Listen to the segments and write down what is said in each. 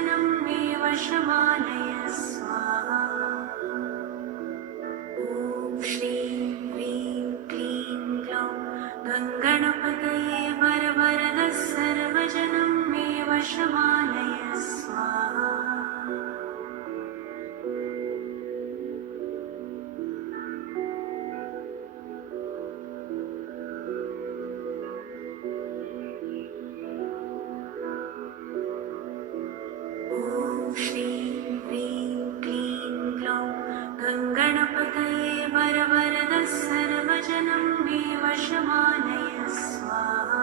सर्वजनं मे वशमानय स्वाहा। ॐ श्रीं ह्रीं क्लीं ग्लौं गङ्गणपतये वरवरदः सर्वजनं मे वशमानय स्वाहा। ॐ श्रीं ह्रीं क्लीं ग्लौं गङ्गणपतये वरवरदः सर्वजनं मे वशमानय स्वाहा।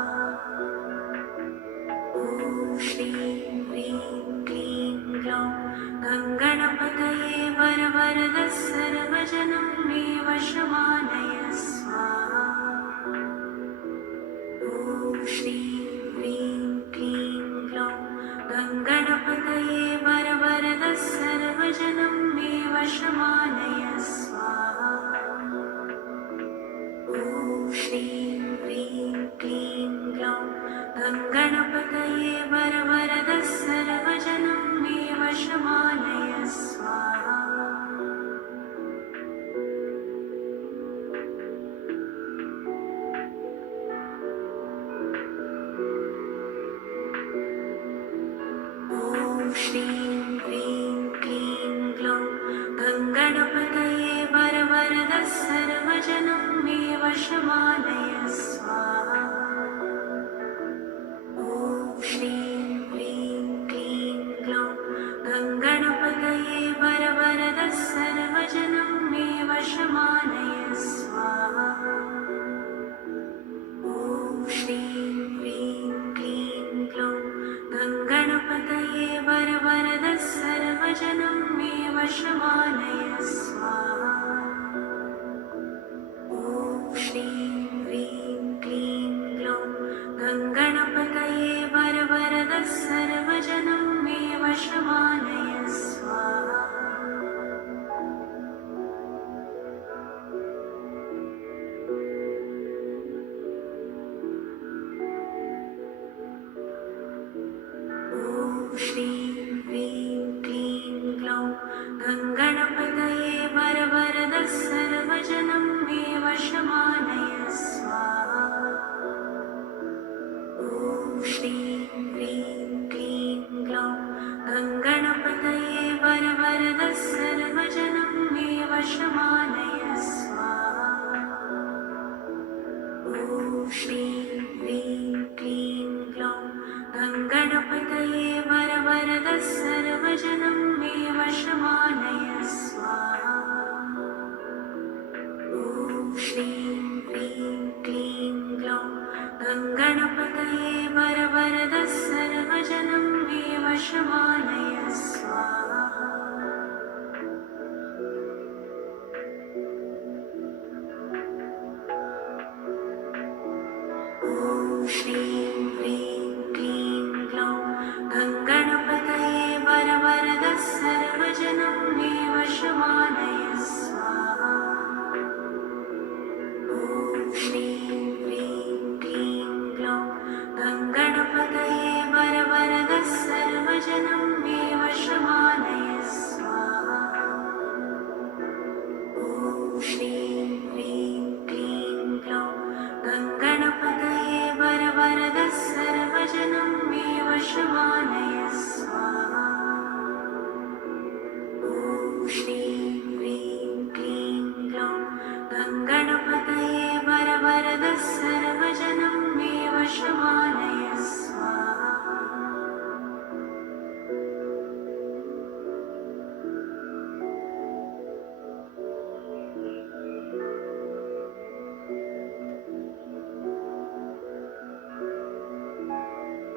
ॐ श्रीं ह्रीं क्लीं ग्लौं गङ्गणपतये वरवरदः सर्वजनं मे वशमानय स्वाहा। ॐ श्रीं ह्रीं क्लीं ग्लौं गङ्गणपतये वरवरदः सर्वजनं मे वशमानय स्वाहा। ॐ श्रीं ह्रीं क्लीं ग्लौं गङ्गणपतये वरवरदः सर्वजनं मे वशमानय स्वाहा। ॐ श्रीं ह्रीं क्लीं ग्लौं गङ्गणपतये वरवरदः सर्वजनं मे वशमानय स्वाहा। ॐ श्रीं ह्रीं क्लीं ग्लौं गङ्गणपतये वरवरदः सर्वजनं मे वशमानय स्वाहा। ॐ श्रीं ह्रीं क्लीं ग्लौं गङ्गणपतये वरवरदः सर्वजनं मे वशमानय स्वाहा। ॐ श्रीं ह्रीं क्लीं ग्लौं गङ्गणपतये वरवरदः सर्वजनं मे वशमानय स्वाहा। ॐ श्रीं ह्रीं क्लीं ग्लौं गङ्गणपतये वरवरदः सर्वजनं मे वशमानय स्वाहा। ॐ श्रीं ह्रीं क्लीं ग्लौं गङ्गणपतये वरवरदः सर्वजनं मे वशमानय स्वाहा। ॐ श्रीं ह्रीं क्लीं ग्लौं गङ्गणपतये वरवरदः सर्वजनं मे वशमानय स्वाहा। ॐ श्रीं ह्रीं क्लीं ग्लौं गङ्गणपतये वरवरदः सर्वजनं मे वशमानय स्वाहा। ॐ श्रीं ह्रीं क्लीं ग्लौं गङ्गणपतये वरवरदः सर्वजनं मे वशमानय स्वाहा। ॐ श्रीं ह्रीं क्लीं ग्लौं गङ्गणपतये वरवरदः सर्वजनं मे वशमानय स्वाहा। ॐ श्रीं ह्रीं क्लीं ग्लौं गङ्गणपतये वरवरदः सर्वजनं मे वशमानय स्वाहा। ॐ श्रीं ह्रीं क्लीं ग्लौं गङ्गणपतये वरवरदः सर्वजनं मे वशमानय स्वाहा।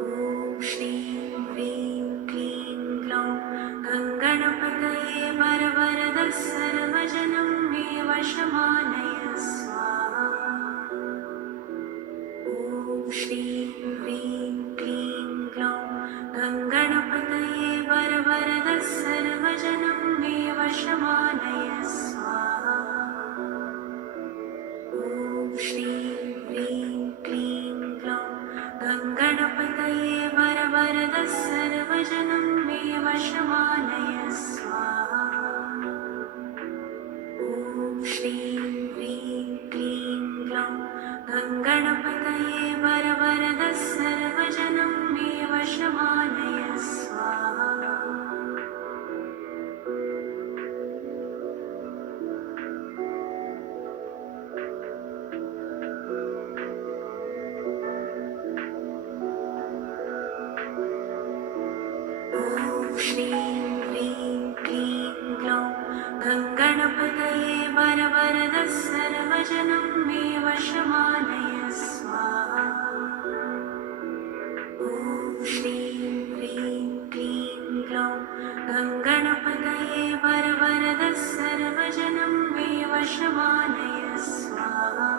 ॐ श्रीं ह्रीं क्लीं ग्लौं गङ्गणपतये वरवरदः सर्वजनं मे वशमानय स्वाहा। ॐ श्रीं ह्रीं क्लीं ग्लौं गङ्गणपतये वरवरदः सर्वजनं मे वशमानय स्वाहा। ॐ श्रीं ह्रीं क्लीं ग्लौं गङ्गणपतये वरवरदः सर्वजनं मे वशमानय स्वाहा। ॐ श्रीं ह्रीं क्लीं ग्लौं गङ्गणपतये वरवरदः सर्वजनं मे वशमानय स्वाहा। ॐ श्रीं ह्रीं क्लीं ग्लौं गङ्गणपतये वरवरदः सर्वजनं मे वशमानय स्वाहा। ॐ श्रीं ह्रीं क्लीं ग्लौं गङ्गणपतये वरवरदः सर्वजनं मे वशमानय स्वाहा।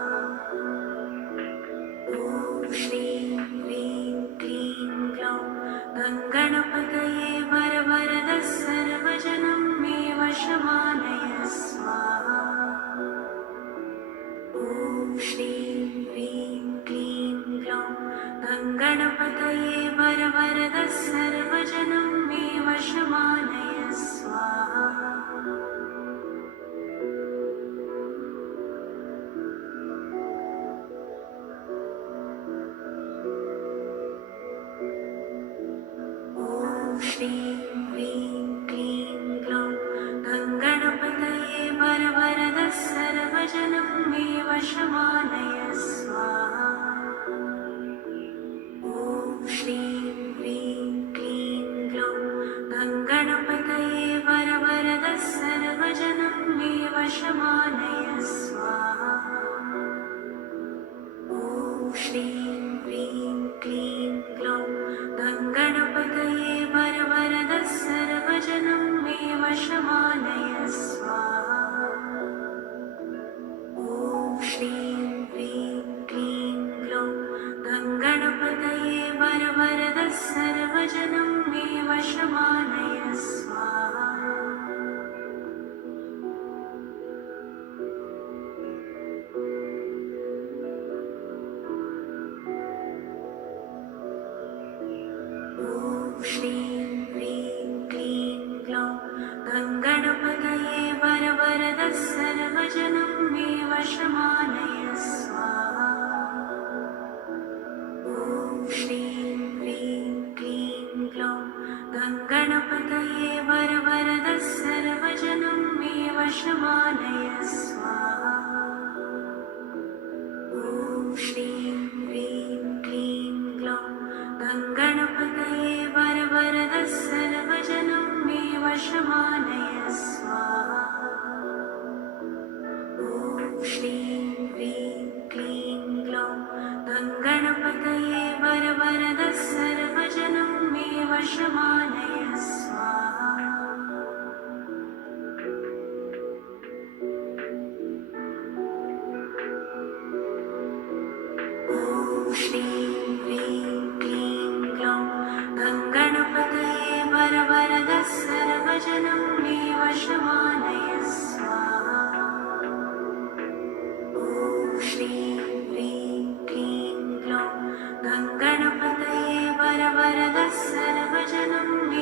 ॐ श्रीं ह्रीं क्लीं ग्लौं गङ्गणपतये वरवरदः सर्वजनं मे वशमानय स्वाहा। ॐ श्रीं ह्रीं क्लीं ग्लौं गङ्गणपतये वरवरदः सर्वजनं मे वशमानय स्वाहा। ॐ श्रीं ह्रीं क्लीं ग्लौं गङ्गणपतये वरवरदः सर्वजनं मे वशमानय स्वाहा। ॐ श्रीं ह्रीं क्लीं ग्लौं गङ्गणपतये वरवरदः सर्वजनं मे वशमानय स्वाहा। ॐ श्रीं ह्रीं क्लीं ग्लौं गङ्गणपतये वरवरदः सर्वजनं मे वशमानय स्वाहा। ॐ श्रीं ह्रीं क्लीं ग्लौं गङ्गणपतये वरवरदः सर्वजनं मे वशमानय स्वाहा। ॐ श्रीं ह्रीं क्लीं ग्लौं गङ्गणपतये वरवरदः सर्वजनं मे वशमानय स्वाहा। ॐ श्रीं ह्रीं क्लीं ग्लौं गङ्गणपतये वरवरदः सर्वजनं मे वशमानय स्वाहा। ॐ श्रीं ह्रीं क्लीं ग्लौं गङ्गणपतये वरवरदः सर्वजनं मे वशमानय स्वाहा। ॐ श्रीं ह्रीं क्लीं ग्लौं गङ्गणपतये वरवरदः सर्वजनं मे वशमानय स्वाहा। ॐ श्रीं ह्रीं क्लीं ग्लौं गङ्गणपतये वरवरदः सर्वजनं मे वशमानय स्वाहा। ॐ श्रीं ह्रीं क्लीं ग्लौं गङ्गणपतये वरवरदः सर्वजनं मे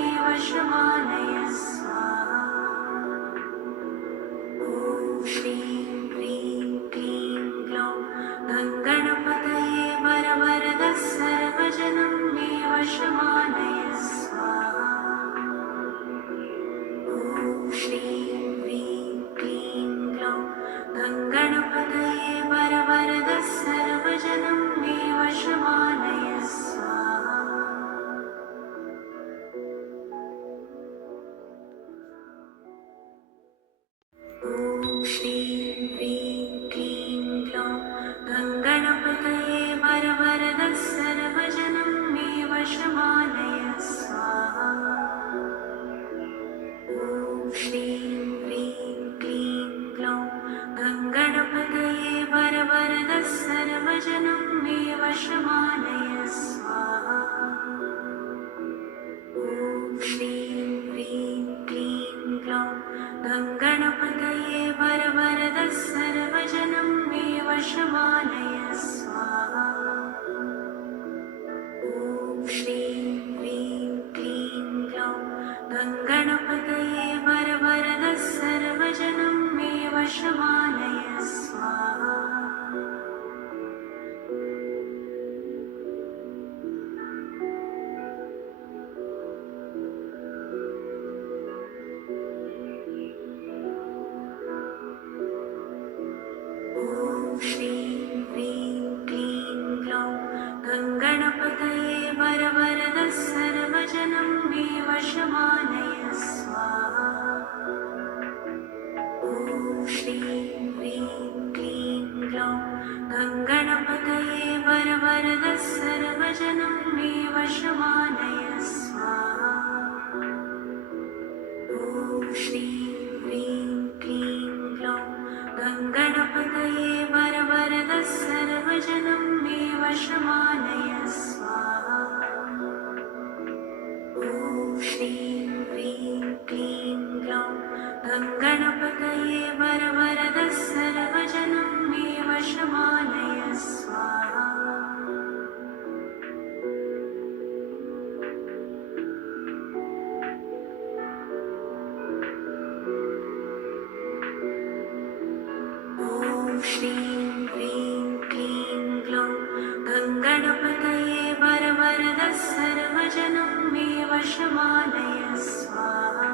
वशमानय स्वाहा।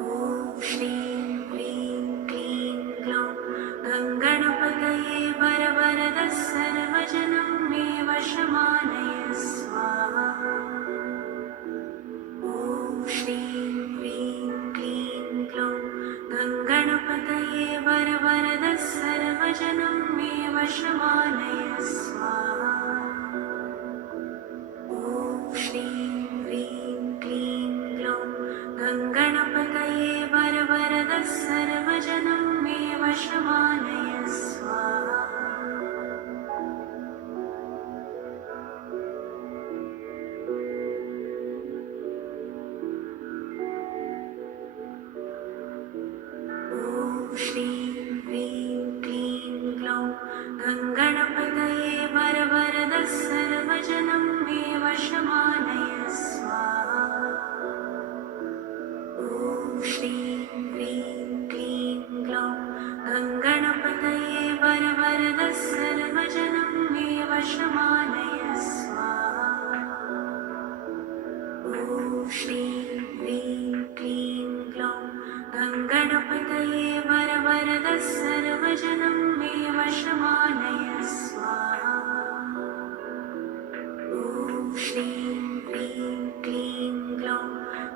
ॐ श्रीं ह्रीं क्लीं ग्लौं गङ्गणपतये वरवरद सर्वजनं मे वशमानय स्वाहा। ॐ श्रीं ह्रीं क्लीं ग्लौं गङ्गणपतये वरवरद सर्वजनं मे वशमानय स्वाहा। ॐ श्रीं ह्रीं क्लीं ग्लौं गङ्गणपतये वरवरद सर्वजनं मे वशमानय स्वाहा। ॐ श्रीं ह्रीं क्लीं ग्लौं गङ्गणपतये वरवरद सर्वजनं मे वशमानय स्वाहा। ॐ श्रीं ह्रीं क्लीं ग्लौं गङ्गणपतये वरवरद सर्वजनं मे वशमानय स्वाहा। ॐ श्रीं ह्रीं क्लीं ग्लौं गङ्गणपतये वरवरद सर्वजनं मे वशमानय स्वाहा। ॐ श्रीं ह्रीं क्लीं ग्लौं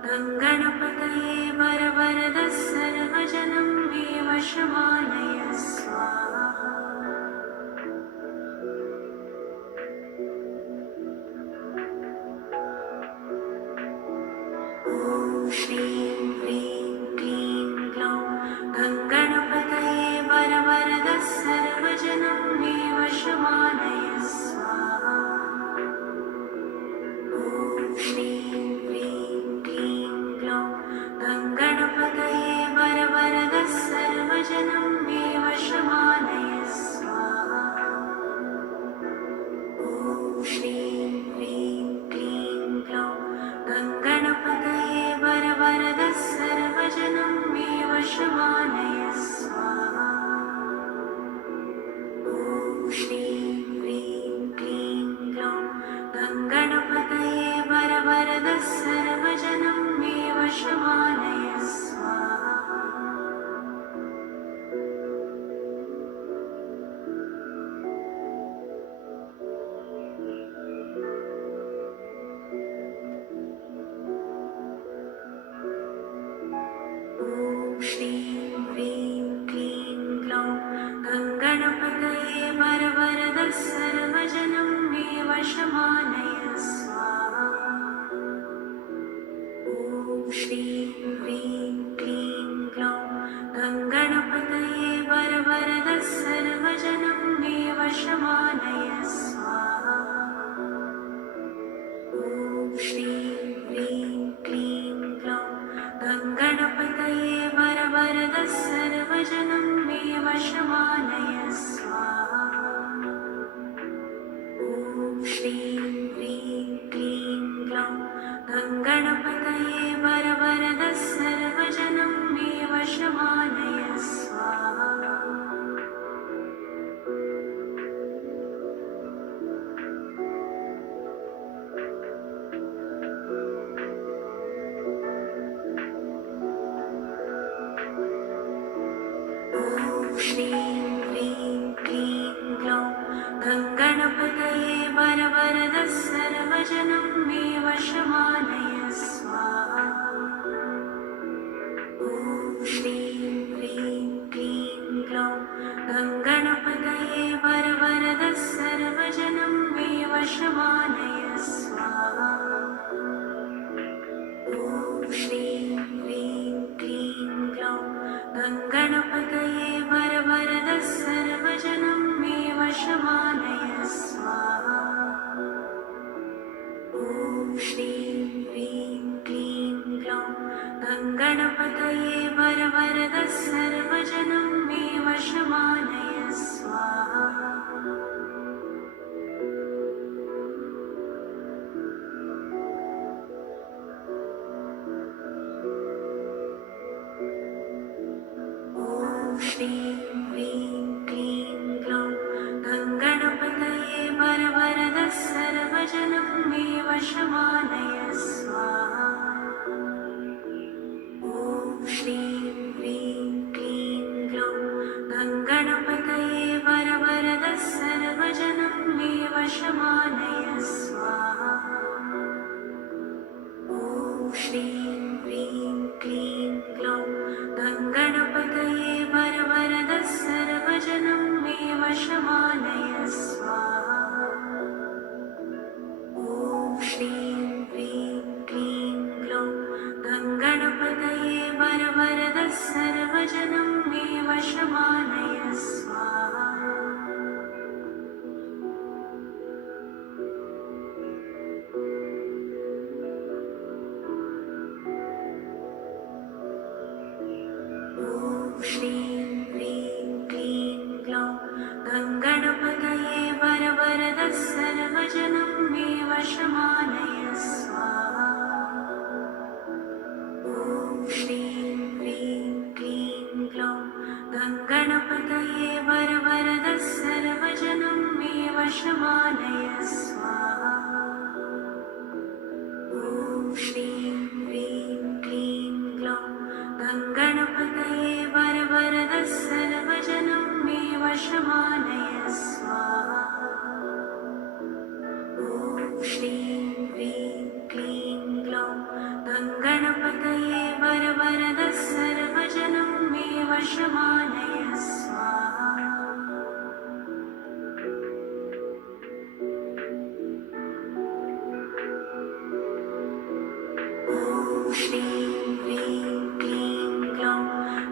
गङ्गणपतये वरवरद सर्वजनं मे वशमानय स्वाहा। ॐ श्रीं ह्रीं क्लीं ग्लौं गङ्गणपतये वरवरद सर्वजनं मे वशमानय स्वाहा। ॐ श्रीं ह्रीं क्लीं ग्लौं गङ्गणपतये वरवरद सर्वजनं मे वशमानय स्वाहा। ॐ श्रीं ह्रीं क्लीं ग्लौं गङ्गणपतये वरवरद सर्वजनं मे वशमानय स्वाहा। ॐ श्रीं ह्रीं क्लीं ग्लौं गङ्गणपतये वरवरद सर्वजनं मे वशमानय स्वाहा। ॐ श्रीं ह्रीं क्लीं ग्लौं गङ्गणपतये वरवरद सर्वजनं मे वशमानय स्वाहा। ॐ श्रीं ह्रीं क्लीं ग्लौं गङ्गणपतये वरवरद सर्वजनं मे वशमानय स्वाहा। ॐ श्रीं ह्रीं क्लीं ग्लौं गङ्गणपतये वरवरद सर्वजनं मे वशमानय स्वाहा। ॐ श्रीं ह्रीं क्लीं ग्लौं गङ्गणपतये वरवरद सर्वजनं मे वशमानय स्वाहा। ॐ श्रीं ह्रीं क्लीं ग्लौं गङ्गणपतये वरवरद सर्वजनं मे वशमानय स्वाहा। ॐ श्रीं ह्रीं क्लीं ग्लौं गङ्गणपतये वरवरद सर्वजनं मे वशमानय स्वाहा। ॐ श्रीं ह्रीं क्लीं ग्लौं गङ्गणपतये वरवरद सर्वजनं मे वशमानय स्वाहा। ॐ श्रीं ह्रीं क्लीं ग्लौं गङ्गणपतये वरवरद सर्वजनं मे वशमानय स्वाहा। श्रीं ह्रीं क्लीं ग्लौं गङ्गणपतये वरवरद सर्वजनं मे वशमानय वशमानय स्वाहा। ॐ श्रीं ह्रीं क्लीं ग्लौं गङ्गणपतये वरवरद सर्वजनं मे वशमानय स्वाहा। ॐ श्रीं ह्रीं क्लीं ग्लौं गङ्गणपतये वरवरद सर्वजनं मे वशमानय स्वाहा। ॐ श्रीं ह्रीं क्लीं ग्लौं गङ्गणपतये वरवरद सर्वजनं मे वशमानय स्वाहा। ॐ श्रीं ह्रीं क्लीं ग्लौं गङ्गणपतये वरवरद सर्वजनं मे वशमानय स्वाहा। ॐ श्रीं ह्रीं क्लीं ग्लौं गङ्गणपतये वरवरद सर्वजनं मे वशमानय स्वाहा। ॐ श्रीं ह्रीं क्लीं ग्लौं गङ्गणपतये वरवरद सर्वजनं मे वशमानय स्वाहा। ॐ श्रीं ह्रीं क्लीं ग्लौं गङ्गणपतये वरवरद सर्वजनं मे वशमानय स्वाहा। ॐ श्रीं ह्रीं क्लीं ग्लौं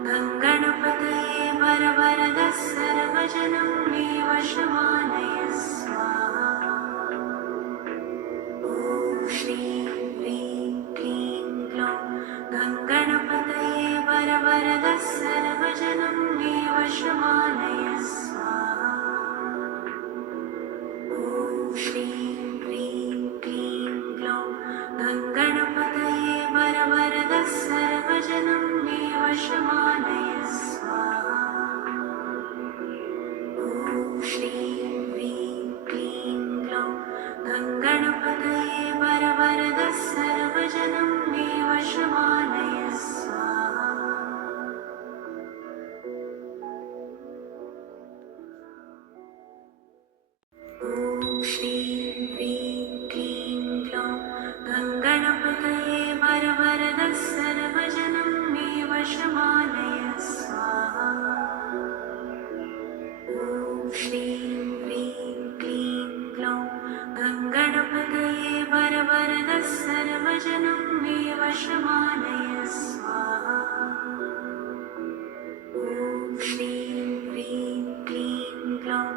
गङ्गणपतये वरवरद सर्वजनं मे वशमानय स्वाहा। ॐ श्रीं ह्रीं क्लीं ग्लौं गङ्गणपतये वरवरद सर्वजनं मे वशमानय स्वाहा। ॐ श्रीं ह्रीं क्लीं ग्लौं गङ्गणपतये वरवरद सर्वजनं मे वशमानय स्वाहा। ॐ श्रीं ह्रीं क्लीं ग्लौं गङ्गणपतये वरवरद सर्वजनं मे वशमानय स्वाहा। ॐ श्रीं ह्रीं क्लीं ग्लौं गङ्गणपतये वरवरद सर्वजनं मे वशमानय स्वाहा। ॐ श्रीं ह्रीं क्लीं ग्लौं गङ्गणपतये वरवरद सर्वजनं मे वशमानय स्वाहा। ॐ श्रीं ह्रीं क्लीं ग्लौं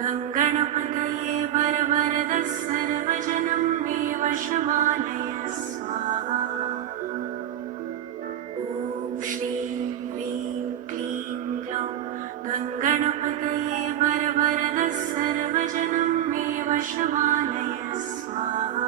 गङ्गणपतये वरवरद सर्वजनं मे वशमानय स्वाहा। ॐ श्रीं ह्रीं क्लीं ग्लौं गङ्गणपतये वरवरद सर्वजनं मे वशमानय स्वाहा।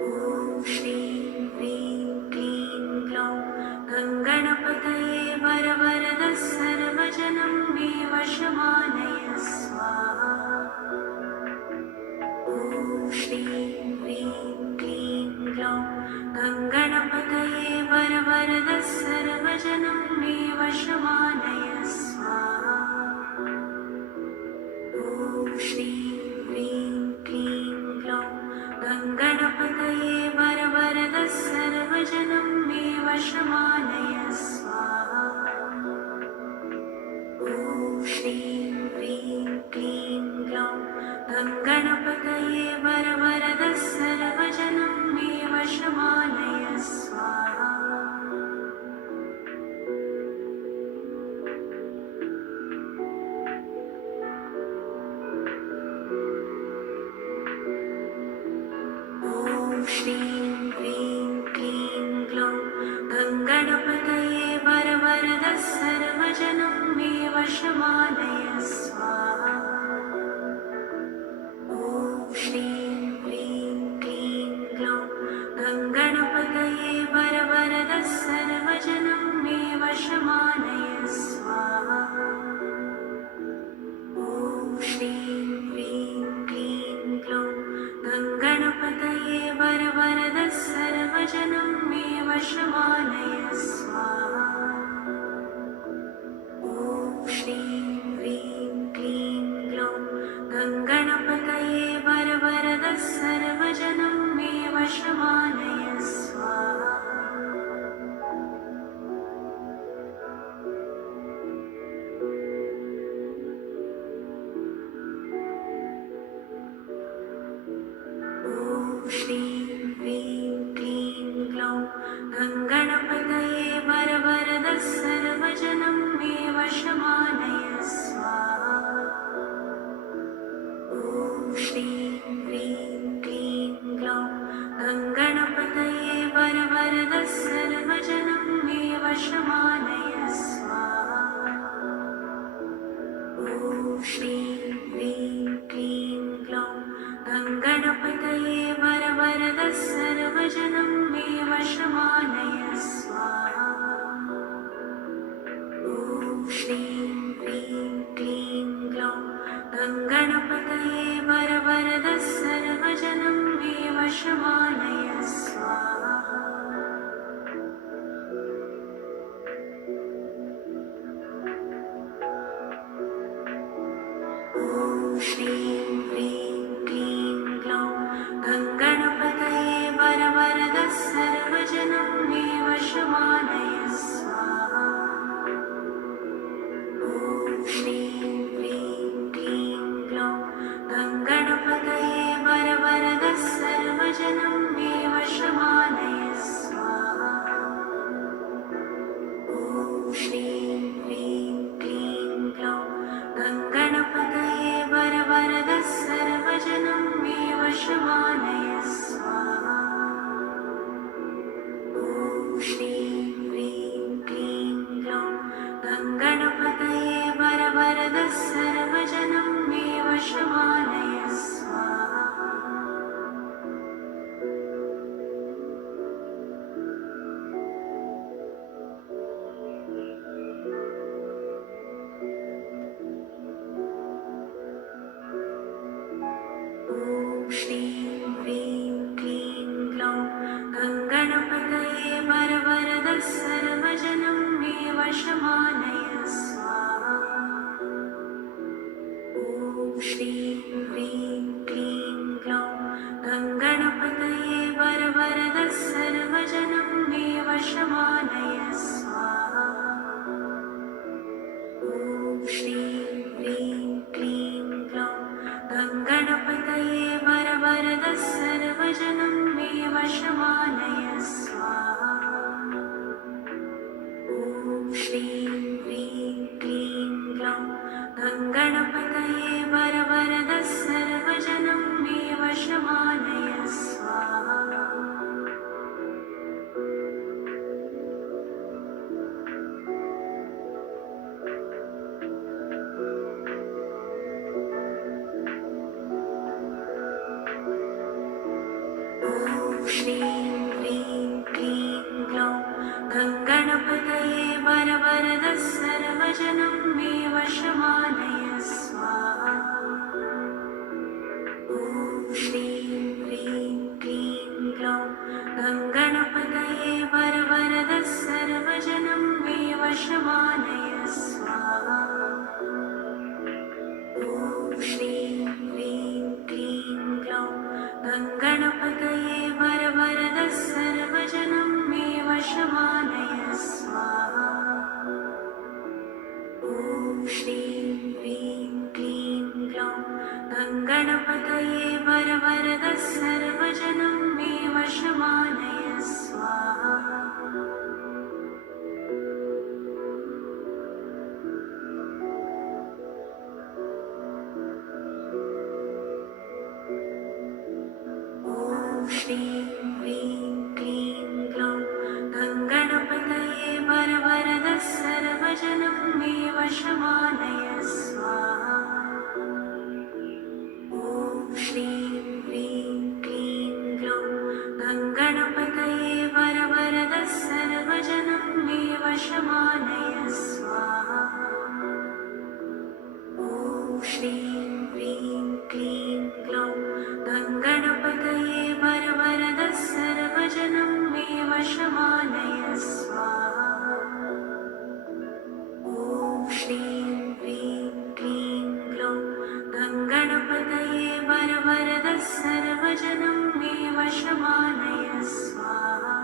ॐ श्रीं ह्रीं क्लीं ग्लौं गङ्गणपतये वरवरद सर्वजनं मे वशमानय स्वाहा। ॐ श्रीं ह्रीं क्लीं ग्लौं गङ्गणपतये वरवरद सर्वजनं मे वशमानय स्वाहा। ॐ श्रीं ह्रीं क्लीं ग्लौं गङ्गणपतये वरवरद सर्वजनं मे वशमानय स्वाहा। ॐ श्रीं ह्रीं क्लीं ग्लौं गङ्गणपतये वरवरद सर्वजनं मे वशमानय स्वाहा। गङ्गणपतये वरवरदः सर्वजनं मे वशमानय स्वाहा। ॐ श्रीं ह्रीं क्लीं ग्लौं गङ्गणपतये वरवरदः सर्वजनं मे वशमानय स्वाहा। ॐ श्रीं ह्रीं क्लीं ग्लौं गङ्गणपतये वरवरदः सर्वजनं मे वशमानय स्वाहा। ॐ श्रीं ह्रीं क्लीं ग्लौं गङ्गणपतये वरवरदः सर्वजनं मे वशमानय स्वाहा। ॐ श्रीं ह्रीं क्लीं ग्लौं गङ्गणपतये वरवरदः सर्वजनं मे वशमानय स्वाहा। ॐ श्रीं ह्रीं क्लीं ग्लौं गङ्गणपतये वरवरदः सर्वजनं मे वशमानय स्वाहा। ॐ श्रीं ह्रीं क्लीं ग्लौं गङ्गणपतये वरवरदः सर्वजनं मे वशमानय स्वाहा। ॐ श्रीं ह्रीं क्लीं ग्लौं गङ्गणपतये वरवरदः सर्वजनं मे वशमानय स्वाहा। ॐ श्रीं ह्रीं क्लीं ग्लौं गङ्गणपतये वरवरदः सर्वजनं मे वशमानय स्वाहा। ॐ श्रीं ह्रीं क्लीं ग्लौं गङ्गणपतये वरवरदः सर्वजनं मे वशमानय स्वाहा। ॐ श्रीं ह्रीं क्लीं ग्लौं गङ्गणपतये वरवरदः सर्वजनं मे वशमानय स्वाहा। ॐ श्रीं ह्रीं क्लीं ग्लौं गङ्गणपतये वरवरदः सर्वजनं मे वशमानय स्वाहा। ॐ श्रीं ह्रीं क्लीं ग्लौं गङ्गणपतये वरवरदः सर्वजनं मे वशमानय स्वाहा। ॐ श्रीं ह्रीं क्लीं ग्लौं गङ्गणपतये वरवरदः सर्वजनं मे वशमानय स्वाहा। ॐ श्रीं ह्रीं क्लीं ग्लौं गङ्गणपतये वरवरदः सर्वजनं मे वशमानय स्वाहा। ॐ श्रीं ह्रीं क्लीं ग्लौं गङ्गणपतये वरवरदः सर्वजनं मे वशमानय स्वाहा। ॐ श्रीं ह्रीं क्लीं ग्लौं गङ्गणपतये वरवरदः सर्वजनं मे वशमानय स्वाहा। ॐ श्रीं ह्रीं क्लीं ग्लौं गङ्गणपतये वरवरदः सर्वजनं मे वशमानय स्वाहा। ॐ श्रीं ह्रीं क्लीं ग्लौं गङ्गणपतये वरवरदः सर्वजनं मे वशमानय स्वाहा। ॐ श्रीं ह्रीं क्लीं ग्लौं गङ्गणपतये वरवरदः सर्वजनं मे वशमानय स्वाहा। ॐ श्रीं ह्रीं क्लीं ग्लौं गङ्गणपतये वशमानय स्वाहा। ॐ श्रीं ह्रीं क्लीं ग्लौं गङ्गणपतये वरवरदः सर्वजनं मे वशमानय स्वाहा। ॐ श्रीं ह्रीं क्लीं ग्लौं गङ्गणपतये वरवरदः सर्वजनं मे वशमानय स्वाहा।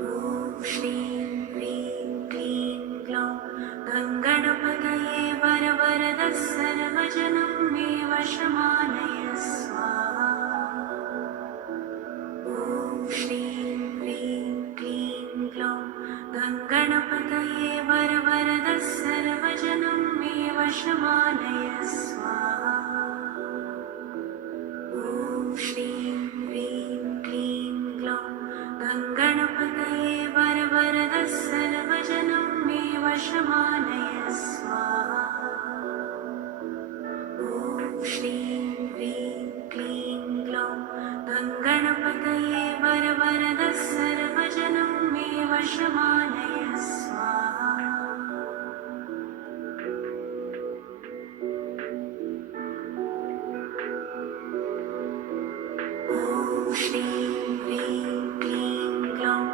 ॐ श्रीं ह्रीं क्लीं ग्लौं गङ्गणपतये वरवरदः सर्वजनं मे वशमानय स्वाहा। ॐ श्रीं ह्रीं क्लीं ग्लौं गङ्गणपतये वरवरदः सर्वजनं मे वशमानय स्वाहा। ॐ श्रीं ह्रीं क्लीं ग्लौं गङ्गणपतये वरवरदः सर्वजनं मे वशमानय स्वाहा। ॐ श्रीं ह्रीं क्लीं ग्लौं गङ्गणपतये वरवरदः सर्वजनं मे वशमानय स्वाहा। ॐ श्रीं ह्रीं क्लीं ग्लौं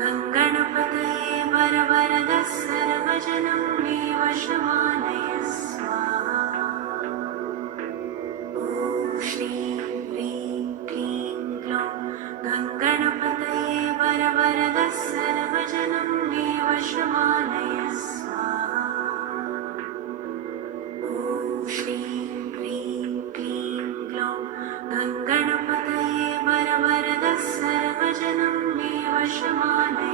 गङ्गणपतये वरवरदः सर्वजनं मे वशमानय स्वाहा। ॐ श्रीं ह्रीं क्लीं ग्लौं गङ्गणपतये वरवरदः सर्वजनं मे वशमानय स्वाहा। ॐ श्रीं ह्रीं क्लीं ग्लौं गङ्गणपतये वरवरदः सर्वजनं मे वशमानय